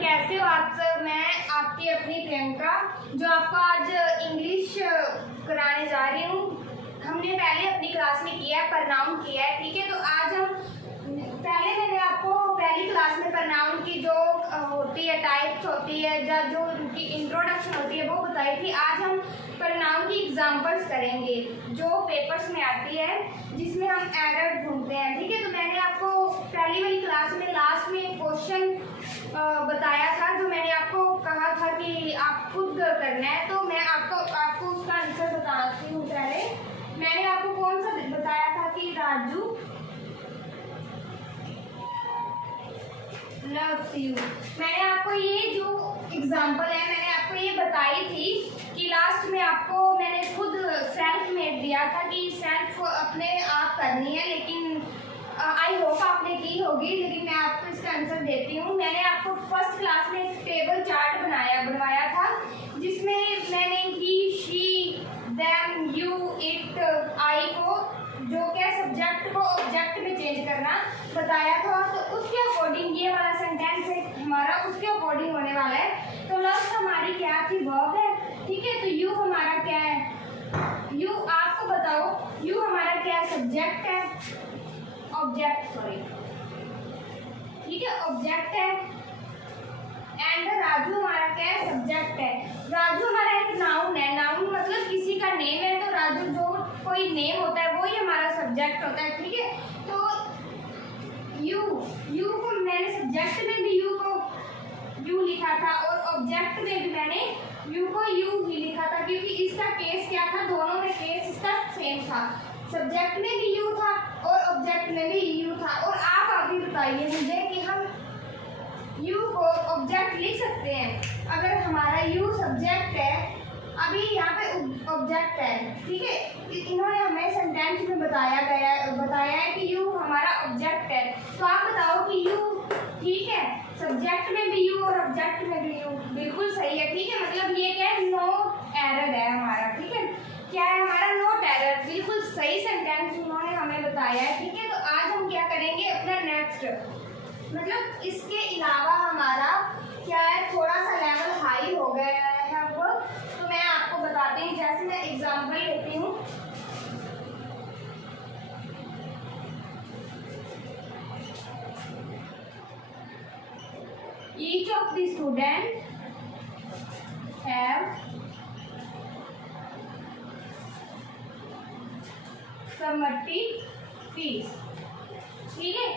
कैसे हो आप सब। मैं आपकी अपनी प्रियंका जो आपको आज इंग्लिश कराने जा रही हूँ। हमने पहले अपनी क्लास में किया है, प्रनाउन किया है, ठीक है। तो आज हम पहले मैंने आपको पहली क्लास में प्रनाउन की जो होती है, टाइप्स होती है, जब जो उनकी इंट्रोडक्शन होती है वो बताई थी। आज हम प्रनाउन की एग्जांपल्स करेंगे जो पेपर्स में आती है, जिसमें हम एरर ढूंढते हैं, ठीक है। तो मैंने आपको पहली वाली क्लास में लास्ट में एक क्वेश्चन बताया था, जो मैंने आपको कहा था कि आप खुद करना है। तो मैं आपको उसका आंसर बताती हूँ। पहले मैंने आपको कौन सा बताया था कि राजू लव्स यू। मैंने आपको ये जो एग्जाम्पल है मैंने आपको ये बताई थी कि लास्ट में आपको मैंने खुद सेल्फ मेड दिया था कि सेल्फ अपने आप करनी है, लेकिन आई होप आपने की होगी, लेकिन मैं आपको इसका आंसर देती हूँ। मैंने आपको फर्स्ट क्लास में एक टेबल चार्ट बनवाया था, जिसमें मैंने ही, शी, देम, यू, इट, आई को जो क्या सब्जेक्ट को ऑब्जेक्ट में चेंज करना बताया था। तो उसके अकॉर्डिंग ये वाला सेंटेंस है हमारा, उसके अकॉर्डिंग होने वाला है। तो लव्स हमारी क्या थी, वर्ब है, ठीक है। तो यू हमारा क्या है, यू आपको बताओ, यू हमारा क्या है, सब्जेक्ट है, ऑब्जेक्ट सॉरी, ठीक है, ऑब्जेक्ट है। एंड राजू हमारा क्या है, सब्जेक्ट है। राजू हमारा एक नाउन है, नाउन मतलब किसी का नेम है। तो राजू जो कोई नेम होता है वही हमारा सब्जेक्ट होता है, ठीक है। तो यू को मैंने सब्जेक्ट में भी यू को यू लिखा था और ऑब्जेक्ट में भी मैंने यू को यू ही लिखा था, क्योंकि इसका केस क्या था, दोनों में केस इसका सेम था। सब्जेक्ट में भी यू था और ऑब्जेक्ट में भी यू था। और आप अभी बताइए मुझे कि हम यू को ऑब्जेक्ट लिख सकते हैं। अगर हमारा यू सब्जेक्ट है, अभी यहाँ पे ऑब्जेक्ट है, ठीक है। इन्होंने हमें सेंटेंस में बताया है कि यू हमारा ऑब्जेक्ट है। तो आप बताओ कि यू, ठीक है, सब्जेक्ट में भी यू और ऑब्जेक्ट में भी यू, बिल्कुल सही है, ठीक है। मतलब ये क्या है, नो एरर है हमारा, ठीक है। क्या है हमारा, नोट एरर, बिल्कुल सही सेंटेंस उन्होंने हमें बताया है, ठीक है। तो आज हम क्या करेंगे, अपना नेक्स्ट मतलब इसके अलावा हमारा क्या है, थोड़ा सा लेवल हाई हो गया है अब। तो मैं आपको बताती हूँ, जैसे मैं एग्जाम्पल लेती हूँ। Each of the student have submitted fees, ठीक है।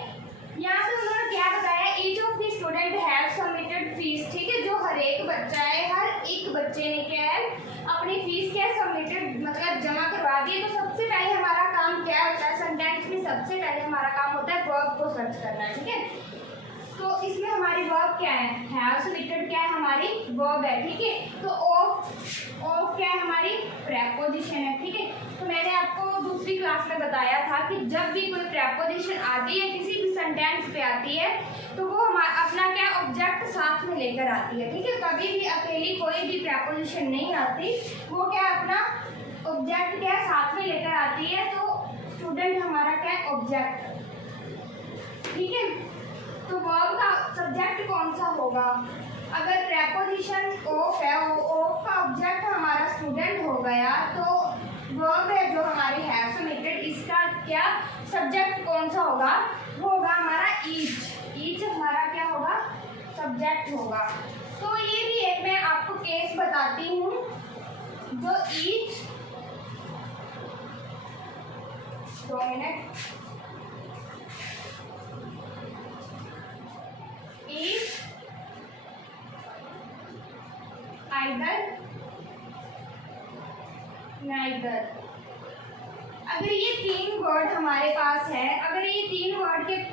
यहाँ पे उन्होंने क्या बताया, each of the student have submitted fees, ठीक है। जो हर एक बच्चा है, हर एक बच्चे ने क्या है, अपनी फीस क्या सबमिटेड मतलब जमा करवा दी। तो सबसे पहले हमारा काम क्या होता है, सेंटेंस में सबसे पहले हमारा काम होता है वर्ब को सर्च करना, ठीक है। तो इसमें हमारी वर्ब क्या है, हैव सबमिटेड क्या है, हमारी वर्ब है, ठीक है। तो ऑफ क्या है, हमारी प्रेपोजिशन है, ठीक है। तो मैंने आपको दूसरी क्लास में बताया था कि जब भी कोई प्रेपोजिशन आती है, किसी भी सेंटेंस पे आती है, तो वो अपना क्या ऑब्जेक्ट साथ में लेकर आती है, ठीक है। कभी भी अकेली कोई भी प्रेपोजिशन नहीं आती, वो क्या अपना ऑब्जेक्ट क्या साथ में लेकर आती है। तो स्टूडेंट हमारा क्या है, ऑब्जेक्ट, ठीक है। तो वर्ब का सब्जेक्ट कौन सा होगा, अगर प्रेपोजिशन ऑफ है, ऑफ का ऑब्जेक्ट हमारा स्टूडेंट हो गया, तो वर्ब है जो हमारी हैव सबमिटेड, इसका क्या सब्जेक्ट कौन सा होगा, वो होगा हमारा ईच हमारा क्या होगा, सब्जेक्ट होगा। तो ये भी एक मैं आपको केस बताती हूँ, जो each, 2 minute, each, either, neither. अगर ये 3 वर्ड हमारे पास है, अगर ये 3 वर्ड के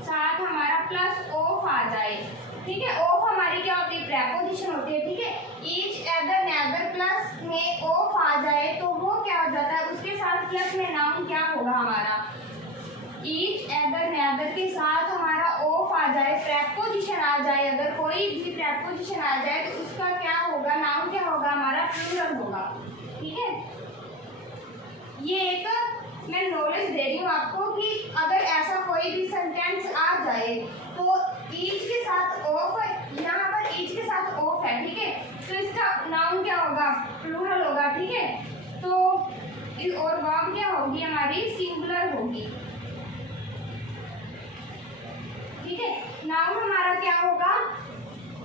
साथ हमारा प्लस ऑफ आ जाए, ठीक है। ऑफ हमारी क्या होती है, प्रेपोजिशन होती है, ठीक है। ईच, एदर, नेदर प्लस में ऑफ आ जाए तो वो क्या हो जाता है, उसके साथ प्लस में नाउन क्या होगा हमारा, ईच, एदर, नेदर के साथ हमारा ऑफ आ जाए, प्रेपोजिशन आ जाए, अगर कोई भी प्रेपोजिशन आ जाए तो उसका क्या होगा, नाउन क्या होगा हमारा, प्लूरल होगा, ठीक है। ये एक मैं नॉलेज दे रही हूँ आपको कि अगर ऐसा कोई भी सेंटेंस आ जाए तो ईच के साथ ऑफ यहाँ और वर्ब क्या होगी हमारी, सिंगुलर होगी। ठीक है, नाउन हमारा क्या होगा,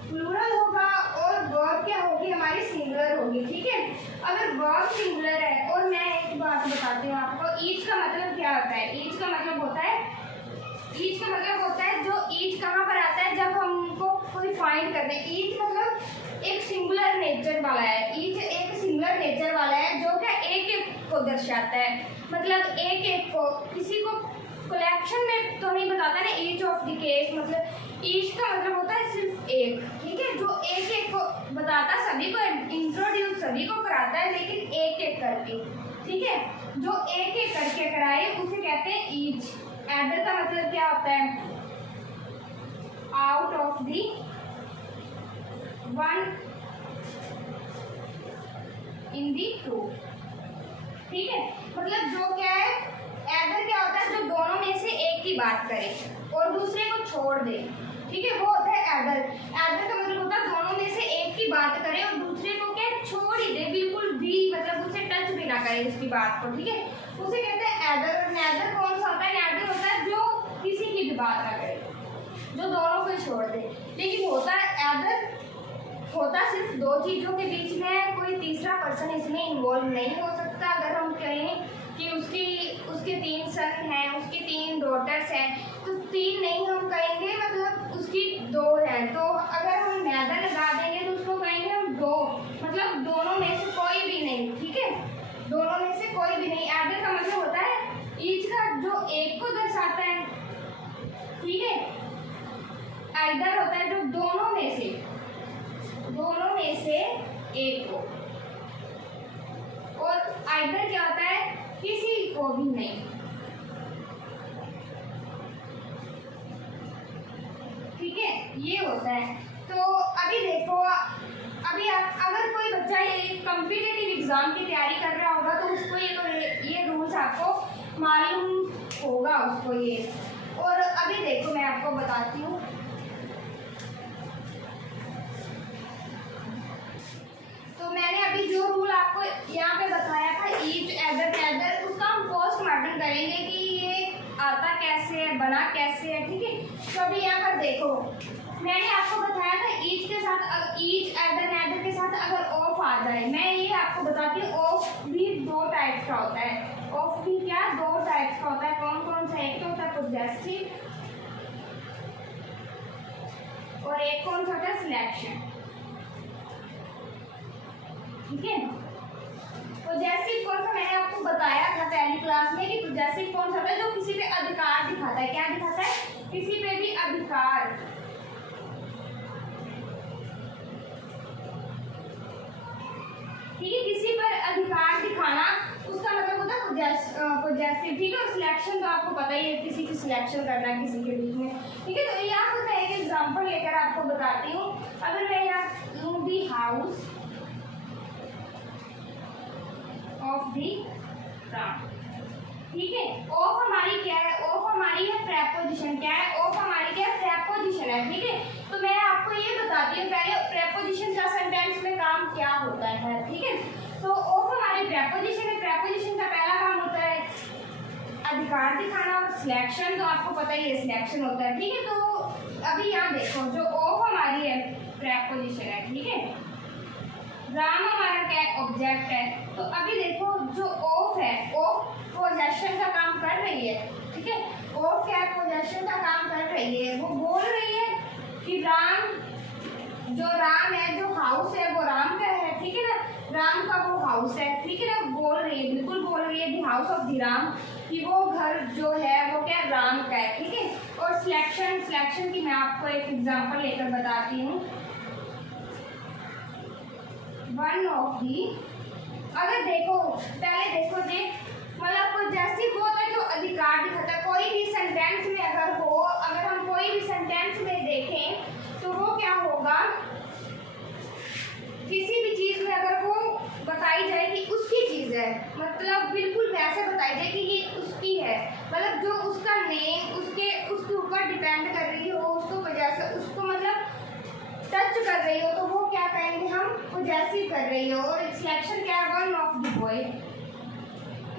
प्लूरल होगा और वर्ब क्या होगी हमारी, सिंगुलर होगी। ठीक है, अगर वर्ब सिंगुलर है, और मैं एक बात बताती हूँ आपको, ईच का मतलब क्या होता है, ईच का मतलब होता है, ईच का मतलब होता है, जो ईच कहाँ पर आता है, जब हमको कोई फाइंड करते हैं। ईच मतलब एक सिंगुलर नेचर वाला है, ईच एक सिंगुलर नेचर वाला है जो क्या एक एक को दर्शाता है, मतलब एक एक को, किसी को कलेक्शन में तो नहीं बताता ना, ईच ऑफ द केस, मतलब ईच का मतलब होता है सिर्फ एक। ठीक है, जो एक एक को बताता, सभी को इंट्रोड्यूस सभी को कराता है, लेकिन एक एक करके। ठीक है, जो एक एक करके कराए उसे कहते हैं ईच। एडर का मतलब क्या होता है, out of the one in the two. ठीक है, मतलब जो क्या है, एडर क्या होता है, जो दोनों में से एक की बात करे और दूसरे को छोड़ दे। ठीक है, वो होता है एडर। एडर का मतलब होता है दोनों में से एक की बात करे और दूसरे को क्या छोड़ ही दे, बिल्कुल भी, मतलब उसे टच भी ना करे उसकी बात को। ठीक है, उसे कहते हैं एडर। नैदर कौन सा होता है, नैदर होता है जो किसी की भी बात ना करे, जो दोनों को छोड़ दे। लेकिन होता है एडर, होता सिर्फ दो चीज़ों के बीच में, कोई तीसरा पर्सन इसमें इन्वॉल्व नहीं हो सकता। अगर हम कहें कि उसके 3 सन हैं, उसकी 3 डॉटर्स हैं, तो 3 नहीं हम कहेंगे, मतलब उसकी 2 हैं। तो अगर हम नैदर लगा देंगे तो उसको कहेंगे हम 2, मतलब दोनों में से कोई भी नहीं। ठीक है, दोनों में से कोई भी नहीं। एडर का मतलब होता है ईच का जो एक को दर्शाता है। ठीक है, आइदर होता है जो दोनों में से एक को, और आइदर क्या होता है, किसी को भी नहीं। ठीक है, ये होता है। तो अभी देखो, अभी आप अगर कोई बच्चा ये कॉम्पिटिटिव एग्जाम की तैयारी कर रहा होगा तो उसको ये रूल्स आपको मालूम होगा उसको ये। और अभी देखो मैं आपको बताती हूँ, तो मैंने अभी जो रूल आपको यहाँ पे बताया था, ईच, एडर, नैदर, उसका हम पोस्टमार्टम करेंगे कि ये आता कैसे है, बना कैसे है। ठीक है, तो अभी यहाँ पर देखो, मैंने आपको बताया था ईच के साथ, ईच, एडर, नैदर के साथ अगर ऑफ आ जाए, मैं ये आपको बताती हूँ, ऑफ भी 2 टाइप्स का होता है। ऑफ भी क्या 2 टाइप्स का होता है, कौन कौन सा, एक तो होता है पॉजेसिव और एक कौन सा होता है, सिलेक्शन। ठीक है, पॉजेसिव कौन सा, मैंने आपको बताया था पहली क्लास में कि पॉजेसिव कौन सा होता है, जो किसी पे अधिकार दिखाता है। क्या दिखाता है, किसी पे भी अधिकार। ठीक है, किसी पर अधिकार दिखाना, उसका मतलब होता है पॉजेसिव। ठीक है, और सिलेक्शन तो आपको पता ही है, किसी की सिलेक्शन करना किसी के बीच में। ठीक है, तो यहाँ पर मैं एक एग्जांपल लेकर आपको बताती हूँ। अगर मैं यहाँ लूँ the house of the Ram. ठीक है, ऑफ हमारी क्या है, ऑफ हमारी है प्रेपोजिशन। क्या है, ऑफ हमारी क्या है, प्रेपोजिशन है। ठीक है, तो मैं आपको ये बताती हूँ पहले प्रेपोजिशन का सेंटेंस में काम क्या होता है। ठीक है, तो ऑफ हमारी प्रेपोजिशन है। प्रेपोजिशन का पहला काम होता है अधिकार दिखाना, और सिलेक्शन तो आपको पता ही है, सिलेक्शन होता है। ठीक है, तो अभी यहाँ देखो, जो ऑफ हमारी है प्रेपोजिशन है। ठीक है, राम हमारा क्या है, ऑब्जेक्ट है। तो अभी देखो, जो ऑफ है, ऑफ पोजेशन का काम कर रही है। ठीक है, ऑफ क्या है, पोजेशन का काम कर रही है। वो बोल रही है कि राम, जो राम है, जो हाउस है वो राम का है। ठीक है ना, राम का वो हाउस है। ठीक है ना, बोल रही है, बिल्कुल बोल रही है, the house of the Ram, कि वो घर जो है वो क्या राम का है। ठीक है, और सिलेक्शन की मैं आपको एक एग्जांपल लेकर बताती हूँ। वन ऑफ दी, अगर देखो पहले देखो जी, मतलब पॉजेसिव वो होता है जो अधिकार दिखाता है। कोई भी सेंटेंस में अगर हो, अगर हम कोई भी सेंटेंस में देखें तो वो क्या होगा, किसी भी चीज में अगर वो बताई जाए कि उसकी चीज है, मतलब बिल्कुल वैसे बताई जाए कि ये उसकी है, मतलब जो उसका नेम उसके ऊपर डिपेंड कर रही हो, उसको पॉजेसिव, उसको मतलब टच कर रही हो, तो वो क्या कहेंगे हम, पॉजेसिव कर रही हो। और सिलेक्शन क्या है, वन ऑफ द बॉय।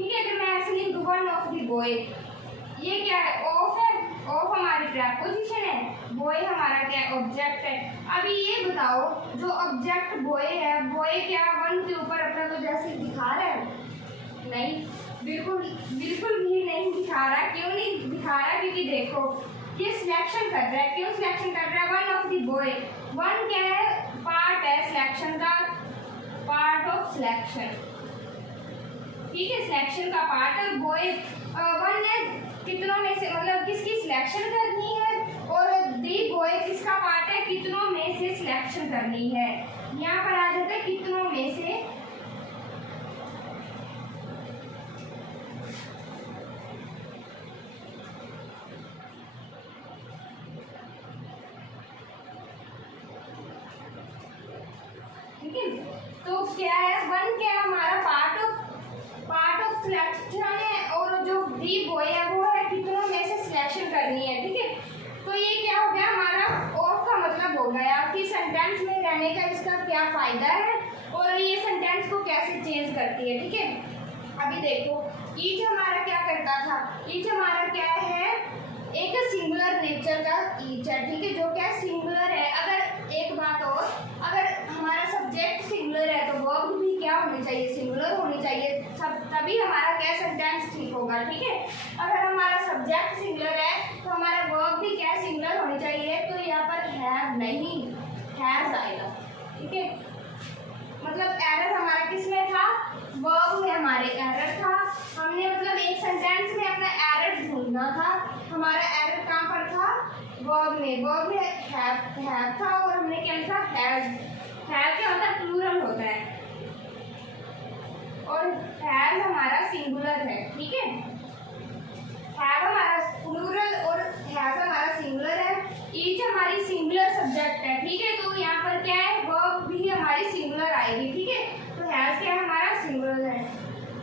ठीक है। अगर मैं ऐसे लिख दूँ वन ऑफ द बॉय, ये क्या है, ऑफ है, ऑफ हमारी प्रेपोजिशन है, बॉय हमारा क्या है, ऑब्जेक्ट है। अभी ये बताओ जो ऑब्जेक्ट बॉय है, बॉय क्या वन के ऊपर अपना को जैसे दिखा रहा है? नहीं, बिल्कुल बिल्कुल भी नहीं दिखा रहा। क्यों नहीं दिखा रहा? क्योंकि देखो ये सिलेक्शन कर रहा है। क्यों सिलेक्शन कर रहा है? One of the boy, one क्या है, पार्ट है सिलेक्शन का, पार्ट ऑफ सिलेक्शन, ठीक है, सिलेक्शन का पार्ट है। बॉय वन ने कितनों में से, मतलब किसकी सिलेक्शन करनी है, और दी बॉय किसका पार्ट है, कितनों में से सिलेक्शन करनी है। यहाँ पर आ जाता है कितनों में से, ठीक है। तो क्या है, वन क्या हमारा पार्ट ऑफ सिलेक्शन है, और जो दी बॉय है वो है कितनों में से सिलेक्शन करनी है, ठीक है। तो ये क्या हो गया हमारा, ऑफ का मतलब हो गया कि सेंटेंस में रहने का इसका क्या फायदा है, और ये सेंटेंस को कैसे चेंज करती है, ठीक है। अभी देखो ईच हमारा क्या करता था, ईच हमारा क्या है, एक सिंगुलर नेचर का ईच है, ठीक है, जो क्या सिंगुलर है। अगर एक बात और, अगर हमारा सब्जेक्ट सिंगुलर है तो वर्ब भी क्या होनी चाहिए, सिंगुलर होनी चाहिए, सब तभी हमारा क्या सेंटेंस ठीक होगा, ठीक है। अगर हमारा सब्जेक्ट सिंगुलर है तो हमारा वर्ब भी क्या सिंगुलर होनी चाहिए। तो यहाँ पर हैव नहीं, हैज आएगा, ठीक है। मतलब एरर हमारा किस में था, वर्ब में हमारे एरर था। हमने मतलब एक सेंटेंस में अपना एरर ढूंढना था, हमारा एरर कहाँ पर था, वर्ब में, वर्ब में हैव था, और हमने क्या लिखा, हैज। हैव क्या होता है, प्लूरल होता है, और हैज हमारा सिंगुलर है, ठीक है। हैव हमारा प्लूरल और हैज हमारा सिंगुलर है। ईच हमारी सिंगुलर सब्जेक्ट है, ठीक है। तो यहाँ पर क्या है, वर्ब भी हमारी सिंगुलर आएगी, ठीक है। तो हैज क्या हमारा सिंगुलर है।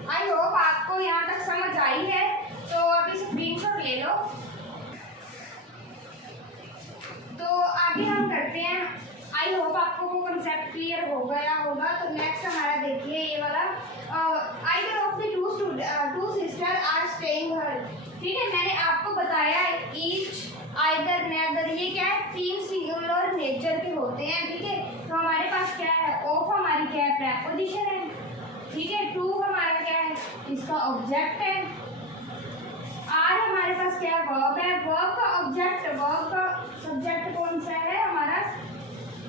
आई होप आपको यहाँ तक समझ आई है। तो आप इस स्क्रीनशॉट ले लो। तो आगे हम करते हैं, आई होप आपको वो कंसेप्ट क्लियर हो गया होगा। तो नेक्स्ट हमारा देखिए ये वाला, either of the two sister are staying here, ठीक है। मैंने आपको बताया ईच, आइदर, नेदर, ये क्या है, तीन सिंगुलर नेचर के होते हैं, ठीक है। तो हमारे पास क्या है, ऑफ हमारी क्या है, प्रेपोजिशन है, ठीक है। टू हमारा क्या है, इसका ऑब्जेक्ट है। आर हमारे पास क्या है, वर्ब है, वर्ब का ऑब्जेक्ट, वर्ब का सब्जेक्ट कौन सा है हमारा,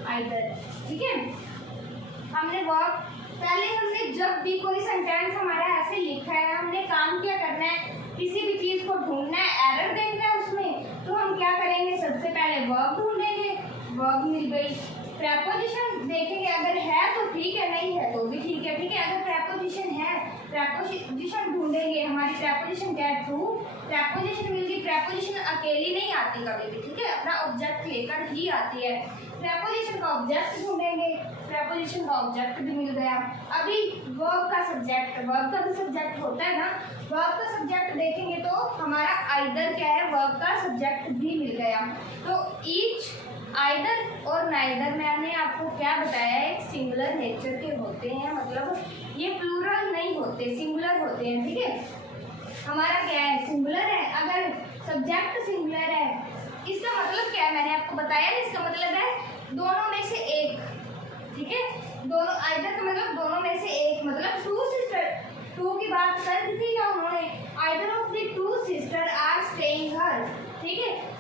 आइदर, ठीक है। हमने वर्ब, पहले हमने जब भी कोई सेंटेंस हमारा ऐसे लिखा है, हमने काम क्या करना है, किसी भी चीज को ढूंढना है, एरर देखना है उसमें, तो हम क्या करेंगे, सबसे पहले वर्ब ढूंढेंगे, वर्ब मिल गई। प्रेपोजिशन देखेंगे, अगर है तो ठीक है, नहीं है तो भी ठीक है, ठीक है। अगर प्रेपोजिशन है, प्रेपोजिशन ढूंढेंगे, हमारी प्रेपोजिशन क्या है, ट्रू, प्रेपोजिशन मिल गई। प्रेपोजिशन अकेली नहीं आती कभी भी, ठीक है, अपना ऑब्जेक्ट लेकर ही आती है। प्रेपोजिशन का ऑब्जेक्ट ढूंढेंगे, प्रेपोजिशन का ऑब्जेक्ट भी मिल गया। अभी वर्ब का सब्जेक्ट, वर्ब का भी सब्जेक्ट होता है ना, वर्ब का सब्जेक्ट देखेंगे तो हमारा आइदर क्या है, वर्ब का सब्जेक्ट भी मिल गया। तो ईच, आइदर और नाइदर मैंने आपको क्या बताया, एक सिंगुलर नेचर के होते हैं, मतलब ये प्लूरल नहीं होते, सिंगुलर होते हैं, ठीक है। हमारा क्या है, सिंगुलर है। अगर सब्जेक्ट सिंगुलर है, इसका मतलब क्या है, मैंने आपको बताया ना, इसका मतलब है दोनों में से एक, ठीक है। दोनों, आइदर का मतलब दोनों में से एक, मतलब टू सिस्टर, टू की बात कर दी थी ना उन्होंने, either of the two sister are staying here, ठीक है।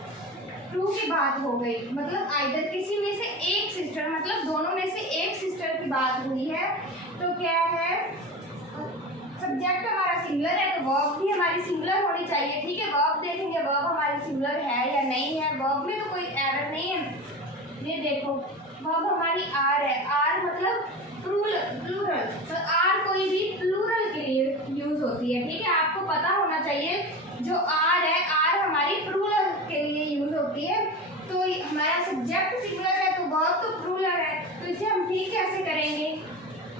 टू की बात हो गई, मतलब आइदर किसी में से एक सिस्टर, मतलब दोनों में से एक सिस्टर की बात हुई है। तो क्या है, सब्जेक्ट हमारा सिंगुलर है, तो वर्ब भी हमारी सिंगुलर होनी चाहिए, ठीक है। वर्ब देखेंगे, वर्ब हमारी सिंगुलर है या नहीं है, वर्ब में तो कोई एरर नहीं है। ये देखो वर्ब हमारी आर है, आर मतलब प्लूरल, तो आर कोई भी प्लूरल के लिए यूज होती है, ठीक है। आपको पता होना चाहिए जो आर है, आर हमारी प्लूरल के लिए यूज होती है। तो हमारा सब्जेक्ट सिंगुलर है तो वर्ब तो प्लूरल है, तो इसे हम ठीक कैसे करेंगे,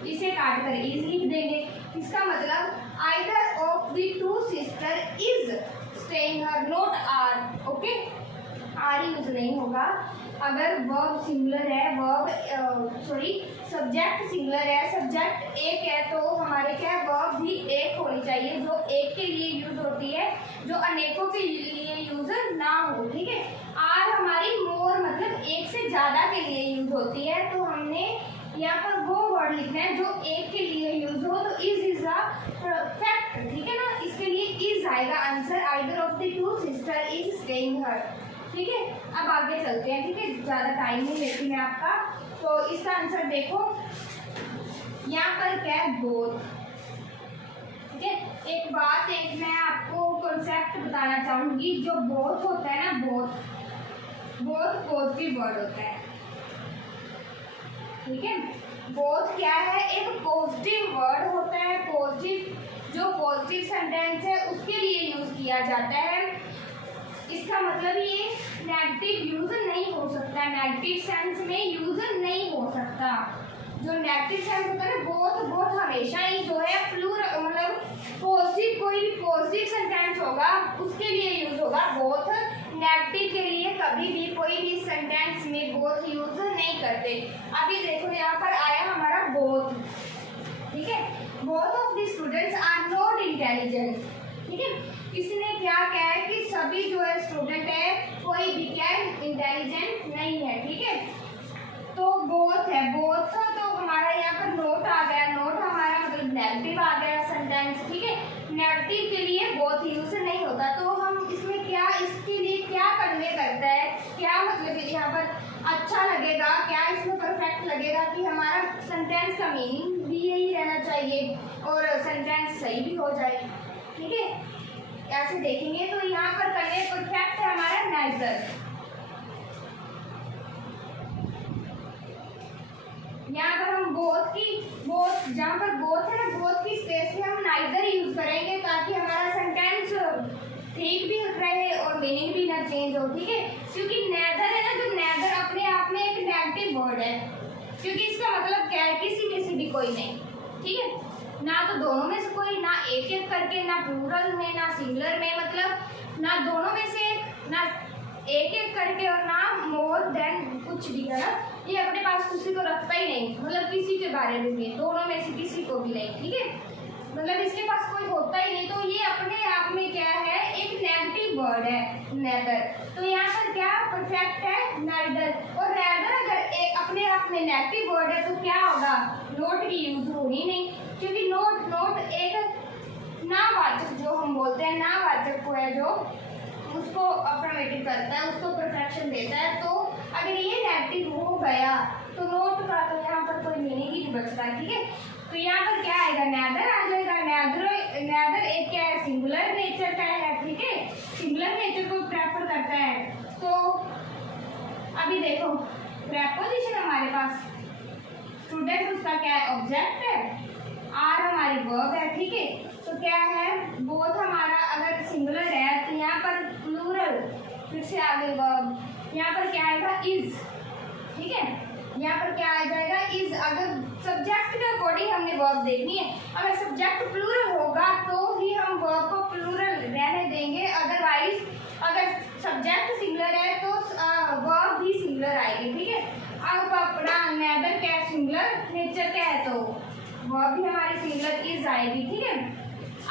इसे काट कर इज लिख देंगे। इसका मतलब either of the two sister is staying her, not are, okay, are use नहीं होगा। अगर वर्ब सिंगुलर है, सब्जेक्ट सिंगुलर है, सब्जेक्ट एक है, तो हमारे क्या है, वर्ब भी एक होनी चाहिए जो एक के लिए यूज होती है, जो अनेकों के लिए यूज ना हो। ठीक है, आर हमारी मोर मतलब एक से ज़्यादा के लिए यूज होती है, तो हमने यहाँ पर वो वर्ड लिखना है जो एक के लिए यूज हो। तो इज द परफेक्ट, ठीक है ना, इसके लिए इज आएगा answer. Either of the two sister is staying here. ठीक है, अब आगे चलते हैं। ठीक है, ज़्यादा टाइम नहीं लेती मैं आपका। तो इसका आंसर देखो, यहाँ पर क्या है, बोथ। ठीक है, एक बात मैं आपको कॉन्सेप्ट बताना चाहूंगी। जो बोथ होता है ना, बोथ पॉजिटिव वर्ड होता है। ठीक है, बोथ क्या है, एक पॉजिटिव वर्ड होता है। जो पॉजिटिव सेंटेंस है उसके लिए यूज किया जाता है। इसका मतलब ये नेगेटिव यूज नहीं हो सकता, नेगेटिव सेंस में यूज नहीं हो सकता। जो नेगेटिव सेंस होता है बहुत हमेशा ही जो है प्लूरल मतलब पॉजिटिव, कोई भी पॉजिटिव सेंटेंस होगा उसके लिए यूज होगा बोथ। नेगेटिव के लिए कभी भी कोई भी सेंटेंस में बोथ यूज नहीं करते। अभी देखो यहाँ पर आया हमारा बोथ। ठीक है, both of the students are not intelligent. ठीक है, इसने क्या कहा है कि सभी जो है स्टूडेंट है कोई भी क्या इंटेलिजेंट नहीं है। ठीक है, तो बोथ है, बोथ तो हमारा यहाँ पर नोट आ गया। नोट हमारा मतलब नेगेटिव आ गया सेंटेंस। ठीक है, नेगेटिव के लिए बोथ यूज नहीं होता। तो हम इसमें क्या, इसके लिए क्या कन्वे करता है, क्या मतलब यहाँ पर अच्छा लगेगा, क्या इसमें परफेक्ट लगेगा कि हमारा सेंटेंस का मीनिंग भी यही रहना चाहिए और सेंटेंस सही भी हो जाए। ठीक है, ऐसे देखेंगे तो यहाँ पर कन्वे परफेक्ट है हमारा नाइदर। यहाँ पर हम बोथ जहाँ पर बोथ है ना, बोथ की स्पेस में हम नाइदर यूज करेंगे ताकि हमारा सेंटेंस ठीक भी रहे और मीनिंग भी ना चेंज हो। ठीक है, क्योंकि नेदर है ना, जो नेदर अपने आप में एक नेगेटिव वर्ड है, क्योंकि इसका मतलब क्या है, किसी में से भी कोई नहीं। ठीक है, ना तो दोनों में से कोई, ना एक एक करके, ना प्लूरल में, ना सिंगुलर में, मतलब ना दोनों में से ना एक एक करके और ना मोर देन कुछ भी है। ये अपने पास किसी को रखता ही नहीं, मतलब किसी के बारे में भी, दोनों में से किसी को भी नहीं। ठीक है, मतलब इसके पास कोई होता ही नहीं। तो ये अपने आप में क्या है, एक नेगेटिव वर्ड है नेदर। तो यहाँ पर क्या परफेक्ट है नाइदर। और नेदर अगर एक अपने आप में नेगेटिव वर्ड है तो क्या होगा, नोट की यूज होनी नहीं, क्योंकि नोट एक नावाचक जो हम बोलते हैं, नावाचक को है जो उसको अफर्मेटिव करता है, उसको परफेक्शन देता है। तो अगर ये नेगेटिव हो गया तो नोट का तो यहाँ पर कोई मीनिंग ही नहीं बचता। ठीक है, तो यहाँ पर क्या आएगा, नेदर आ जाएगा। नेदर एक क्या है, सिंगुलर नेचर का है। ठीक है, सिंगुलर नेचर को प्रेफर करता है। तो अभी देखो प्रेपोजिशन हमारे पास, स्टूडेंट उसका क्या है, ऑब्जेक्ट है, आर हमारी वर्ब है। ठीक है, तो क्या है, बोथ हमारा अगर सिंगुलर है तो यहाँ पर प्लूरल, फिर से आगे वर्ब, यहाँ पर क्या आएगा, इज। ठीक है, यहाँ पर क्या आ जाएगा, इज। अगर सब्जेक्ट के अकॉर्डिंग हमने वर्ब देखनी है, अगर सब्जेक्ट प्लूरल होगा तो ही हम वर्ब को प्लूरल रहने देंगे, अदरवाइज अगर सब्जेक्ट सिंगुलर है तो वर्ब भी सिंगुलर आएगी। ठीक है, अब अपना नेदर क्या है, सिंगुलर नेचर क्या है, तो वर्ब भी हमारी सिंगुलर इज आएगी। ठीक है,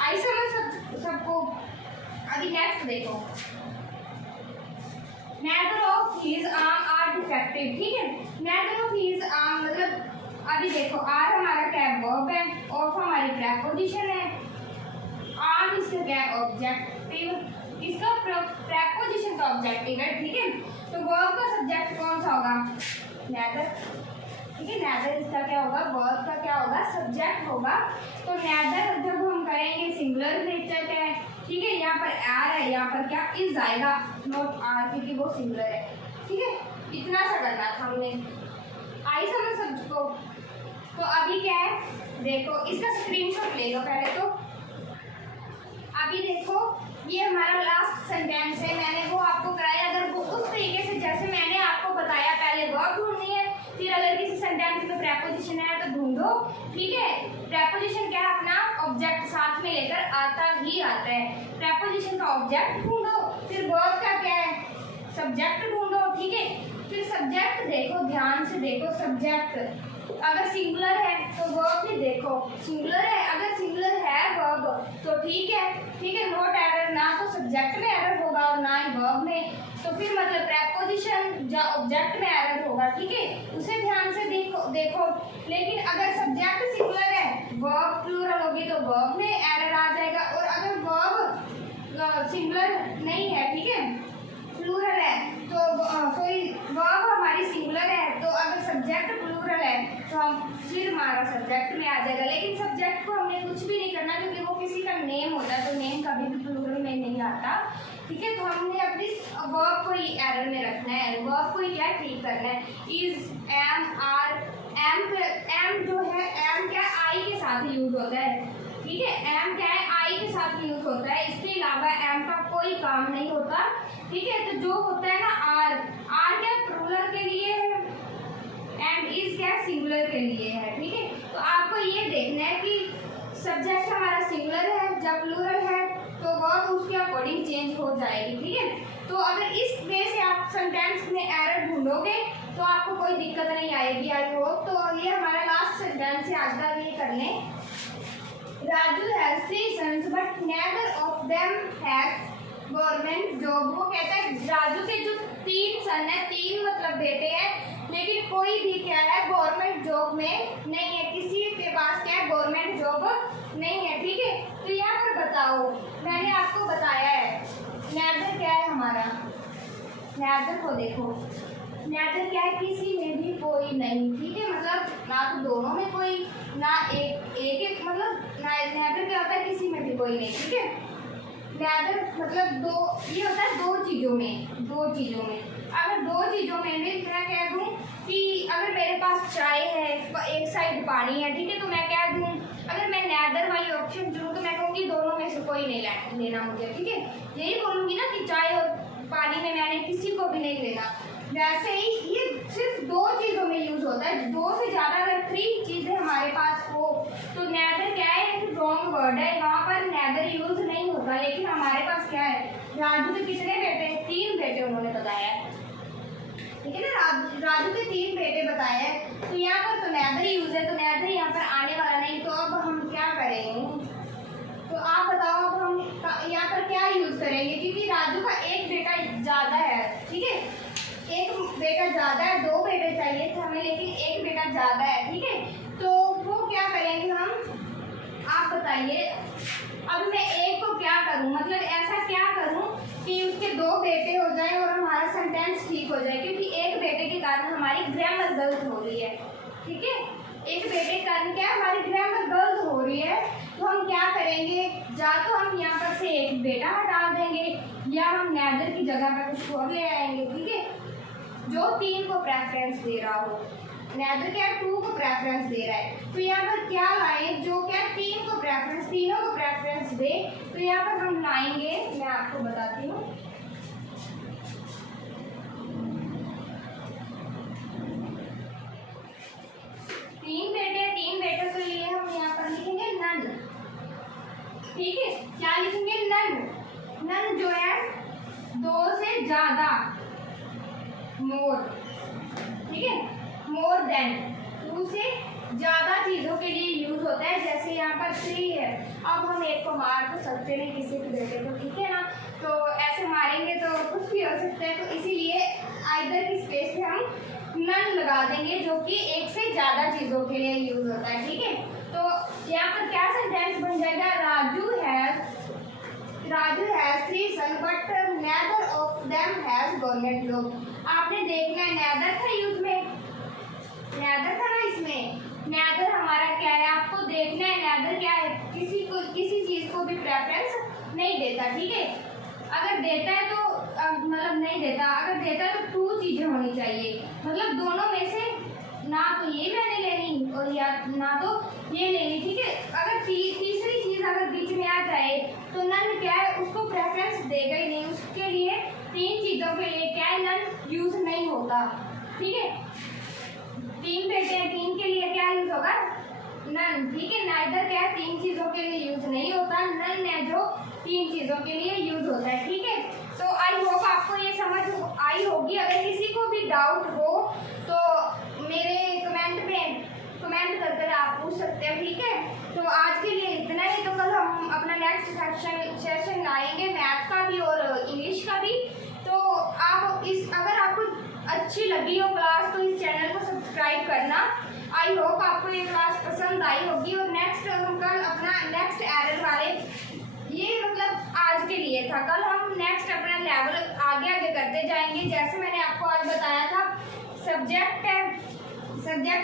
आई समझ सबको। अभी नेक्स्ट देखो, neither of his arm are defective. ठीक है, नेदर ऑफ हिज आर्म मतलब अभी देखो आर हमारा क्या है, वर्ब है, ऑफ हमारी प्रेपोजिशन है, आर्म इसका क्या है, ऑब्जेक्टिव, इसका प्रेपोजिशन का ऑब्जेक्टिव है। ठीक है, तो वर्ब का सब्जेक्ट कौन सा होगा, नेदर। ठीक है, नेदर इसका क्या होगा, वर्ब का क्या होगा, सब्जेक्ट होगा। तो नेदर जब हम करेंगे सिंगुलर नेचर का है। ठीक है, यहाँ पर आर है, यहाँ पर क्या इज आएगा, नॉट आर, क्योंकि वो सिंगुलर है। ठीक है, इतना सा करना था हमने, आई समझ सबको। तो अभी क्या है, देखो इसका स्क्रीनशॉट ले लो पहले। तो अभी देखो ये हमारा लास्ट सेंटेंस है, मैंने वो आपको कराया। अगर वो उस तरीके से जैसे मैंने आपको बताया, पहले वर्ब ढूंढनी है, फिर अगर किसी सेंटेंस में प्रेपोजिशन है तो ढूंढो। ठीक है, प्रेपोजिशन क्या है, अपना ऑब्जेक्ट साथ में लेकर आता ही आता है। प्रेपोजिशन का ऑब्जेक्ट ढूंढो, फिर वर्ब का क्या है, सब्जेक्ट ढूंढो, ठीक है। फिर सब्जेक्ट देखो, ध्यान से देखो सब्जेक्ट, अगर सिंगुलर है तो वर्ब भी देखो, सिंगुलर है, अगर सिंगुलर है वर्ब तो ठीक है, ठीक है, नोट एरर, ना तो सब्जेक्ट में एरर होगा और ना ही वर्ब में, तो फिर मतलब प्रेपोजिशन या ऑब्जेक्ट में एरर होगा, ठीक है, उसे ध्यान से देखो। लेकिन अगर सब्जेक्ट सिंगुलर है, वर्ब प्लूरल होगी तो वर्ब में एरर आ जाएगा, और अगर वर्ब सिंगुलर नहीं है, ठीक है, प्लूरल है तो सॉरी वर्ब हमारी सिंगुलर है, तो अगर सब्जेक्ट प्लूरल है तो हम फिर हमारा सब्जेक्ट में आ जाएगा। लेकिन सब्जेक्ट को हमने कुछ भी नहीं करना, क्योंकि वो किसी का नेम होता है, तो नेम कभी भी प्लूरल में नहीं आता, ठीक है। तो हमने अपनी वर्ब को ही एरर में रखना है, वर्ब को ही क्या ठीक करना है। इज, एम, आर, एम जो है, एम क्या आई के साथ यूज होता है, ठीक है, एम क्या है, आई के साथ यूज होता है, इसके अलावा एम का कोई काम नहीं होता, ठीक है। तो जो होता है ना आर, आर क्या प्लूरल के लिए है एंड इज क्या सिंगुलर के लिए है, ठीक है। तो आपको ये देखना है कि सब्जेक्ट हमारा सिंगुलर है, जब प्लूरल है तो वर्ब उसके अकॉर्डिंग चेंज हो जाएगी, ठीक है। तो अगर इस वे से आप सेंटेंस में एरर ढूंढोगे तो आपको कोई दिक्कत नहीं आएगी, आई होप। तो ये हमारा लास्ट सेंटेंस है, आज का ये कर लें। Raju has 3 sons but neither of them has government job. वो कहता है राजू के जो 3 सन है, 3 मतलब बेटे हैं, लेकिन कोई भी क्या है गवर्नमेंट जॉब में नहीं है, किसी के पास क्या है गवर्नमेंट जॉब नहीं है, ठीक है। तो यहाँ पर बताओ, मैंने आपको बताया है नेदर क्या है हमारा, नेदर को देखो, नेदर क्या है, किसी में भी कोई नहीं, ठीक है, मतलब ना तो दोनों में कोई, ना एक मतलब नेदर क्या होता है, किसी में भी कोई नहीं, ठीक है। नेदर मतलब दो, ये होता है दो चीज़ों में, अगर दो चीज़ों में भी मैं कह दूँ कि अगर मेरे पास चाय है, एक साइड पानी है, ठीक है, तो मैं क्या दूँ, अगर मैं नेदर वाली ऑप्शन चुनूँ तो मैं कहूँगी दोनों में से कोई नहीं लेना मुझे, ठीक है, यही बोलूँगी ना कि चाय और पानी में मैंने किसी को भी नहीं लेना। वैसे ही ये सिर्फ 2 चीज़ों में यूज़ होता है, 2 से ज़्यादा अगर 3 चीज़ें हमारे पास हो तो नेदर क्या है, एक रॉन्ग वर्ड है, वहाँ पर नेदर यूज़ नहीं होता। लेकिन हमारे पास क्या है, राजू के कितने बेटे, 3 बेटे उन्होंने बताया है, ठीक है ना, राजू के 3 बेटे बताए हैं, तो यहाँ पर तो नेदर यूज़ है, तो नेदर यहाँ पर आने वाला नहीं। तो अब हम क्या करेंगे, तो आप बताओ अब हम यहाँ पर क्या यूज़ करेंगे, क्योंकि राजू का एक बेटा ज़्यादा है, ठीक है, एक बेटा ज़्यादा है, 2 बेटे चाहिए थे हमें, लेकिन एक बेटा ज़्यादा है, ठीक है। तो वो क्या करेंगे हम, आप बताइए। अब मैं एक को क्या करूं, मतलब ऐसा क्या करूं कि उसके 2 बेटे हो जाएं और हमारा सेंटेंस ठीक हो जाए, क्योंकि एक बेटे के कारण हमारी ग्रामर गलत हो रही है, ठीक है, एक बेटे के कारण क्या हमारी ग्रामर गलत हो रही है। तो हम क्या करेंगे, या तो हम यहाँ पर से एक बेटा हटा देंगे, या हम नेदर की जगह पर कुछ और ले आएंगे, ठीक है, जो 3 को प्रेफरेंस दे रहा हो। नेदर क्या 2 को प्रेफरेंस दे रहा है, तो यहाँ पर क्या लाएं जो क्या 3 को प्रेफरेंस, तीनों को प्रेफरेंस दे। तो यहाँ पर हम लाएंगे, मैं आपको बताती हूँ, तीन बेटे के लिए हम यहाँ पर लिखेंगे नन, ठीक है, क्या लिखेंगे, नन जो है 2 से ज़्यादा, मोर, ठीक है, मोर देन 2 से ज़्यादा चीज़ों के लिए यूज़ होता है। जैसे यहाँ पर 3 है, अब हम एक को मार तो सकते नहीं किसी के बेटे को, ठीक है ना, तो ऐसे मारेंगे तो कुछ भी हो सकता है, तो इसीलिए आइदर की स्पेस पे हम नन लगा देंगे, जो कि एक से ज़्यादा चीज़ों के लिए यूज़ होता है, ठीक है। तो यहाँ पर क्या सेंटेंस बन जाएगा, Raju has 3 sons but neither of them has government job. आपने देखना है नेदर था यूज में, नेदर था ना इसमें, नेदर हमारा क्या है, आपको देखना है नेदर क्या है, किसी चीज़ को भी प्रेफरेंस नहीं देता, ठीक है, अगर देता है तो मतलब नहीं देता, अगर देता है तो 2 चीज़ें होनी चाहिए, मतलब दोनों में से ना तो ये मैंने लेनी और या ना तो ये लेनी, ठीक है। अगर तीसरी चीज़ अगर बीच में आ जाए तो नन क्या है, उसको प्रेफरेंस देगा ही नहीं, उसके लिए 3 चीज़ों के लिए क्या है, नन यूज़ नहीं होता, ठीक है। 3 बेटे हैं, 3 के लिए क्या यूज़ होगा, नन, ठीक है, नाइदर क्या है 3 चीज़ों के लिए यूज़ नहीं होता, नन है जो 3 चीज़ों के लिए यूज़ होता है, ठीक है। तो आई होप आपको ये समझ आई होगी। अगर किसी को भी डाउट हो तो मेरे कमेंट कर कर आप पूछ सकते हैं, ठीक है। तो आज के लिए इतना ही। तो कल हम अपना नेक्स्ट सेशन लाएंगे मैथ का भी और इंग्लिश का भी। तो आप अगर आपको अच्छी लगी हो क्लास तो इस चैनल को सब्सक्राइब करना। आई होप आपको ये क्लास पसंद आई होगी। और नेक्स्ट हम कल अपना नेक्स्ट एरर वाले, ये मतलब आज के लिए था, कल हम नेक्स्ट अपना लेवल आगे करते जाएंगे। जैसे मैंने आपको आज बताया था सब्जेक्ट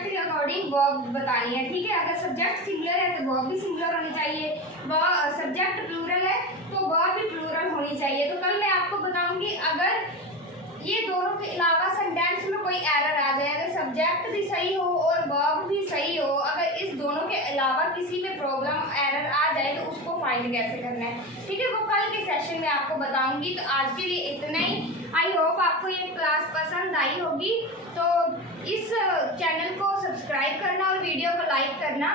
के अकॉर्डिंग वर्ब बतानी है, ठीक है। अगर सब्जेक्ट सिंगुलर है तो वर्ब भी सिंगुलर होनी चाहिए, सब्जेक्ट प्लूरल है तो वर्ब भी प्लूरल होनी चाहिए। तो कल मैं आपको बताऊंगी अगर ये दोनों के अलावा सेंटेंस में कोई एरर आ जाए, अगर सब्जेक्ट भी सही हो और वर्ब भी सही हो, अगर इस दोनों के अलावा किसी में प्रॉब्लम एरर आ जाए तो उसको फाइंड कैसे करना है, ठीक है, वो कल के सेशन में आपको बताऊंगी। तो आज के लिए इतना ही। आई होप आपको ये क्लास पसंद आई होगी। तो इस चैनल को सब्सक्राइब करना और वीडियो को लाइक करना।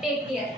Take care.